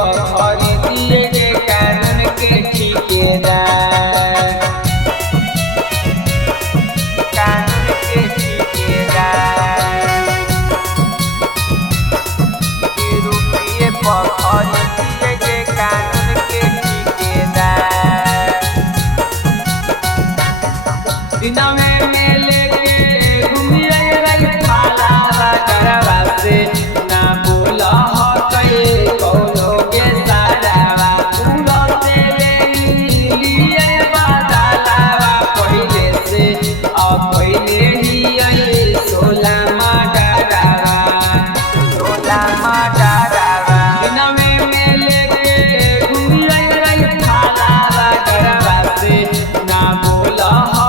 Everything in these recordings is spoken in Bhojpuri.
खरी दिए गे कानून के ठेकेदार, कानून के ठेकेदार। रुपये पर खरी दिए गे कानून के ठेकेदार। दिनवे में लेके घूमिए रही थाला गरबा से, ना बोला हो कहे कौनो के सारावा। पूरा से ले लिए बदलावा पहले से, अब पहले ही आई 16 मडरावा, 16 मडरावा। दिनवे में लेके घूमिए रही थाला गरबा से, ना बोला हो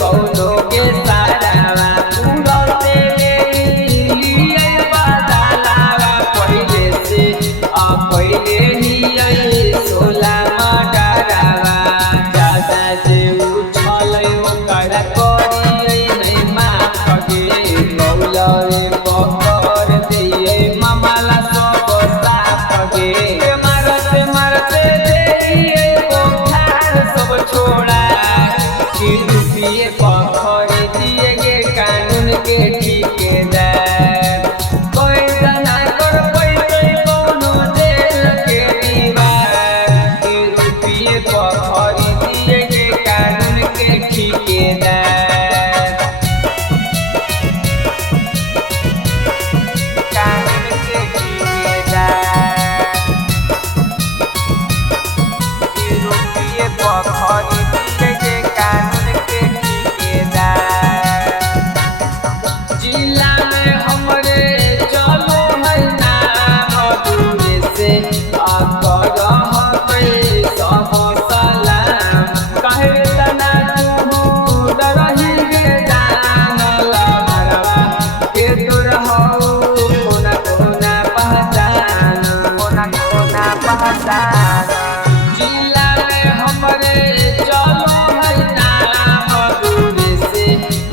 कौनो के सारावा। पूरा से ले लिए बदलावा पहले से, अब पहले ही आई 16 मडरावा। ज्यादा जे उछल ओकर करिए नहीं माफ गे, कौलरे पकड़ दिए मामला सब साफ गे। मारते मारते देखिए बोखार सब छोड़ा, कि रुपये पर खरी दिए गे कानून के ठेकेदार। कोई तना कर पैसे कौनो जेल के दीवार, कि रुपये पर खरी दिए गे कानून के ठेकेदार, कानून के ठेकेदार। कि रुपये पर खरी दिए गे कानून के ठेकेदार। जिला में हमरे चलो है नाम दूरे से, अगर हमें सब सलाम। कहे तना तू डरही गे जानल मरवा, के तोर हो कोना कोना पहचान, कोना कोना पहचान। जिला में हमरे चलो है नाम दूरे से,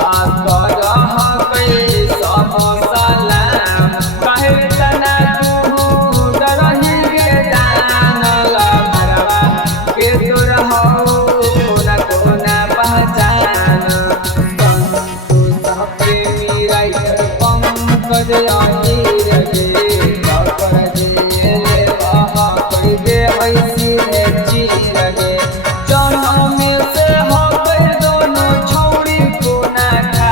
अगर हमें सब सलाम। कहे तना तू डरही गे जानल मरवा, के तोर हो कोना कोना पहचान। संतोष प्रेमी राइटर पंकज अहीर गे, कर दिए वहाँ कर दे ऐसी चीर गे। जनम से हो गए दोनों छौड़ी कोना खा,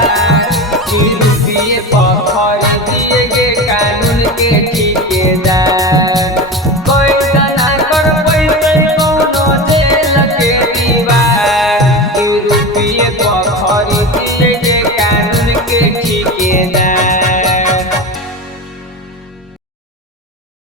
कि रुपये पर खरी दिए गे कानून के ठेकेदार। कोई तना कर पैसे कौनो जेल के दीवार, कि रुपये पर खरी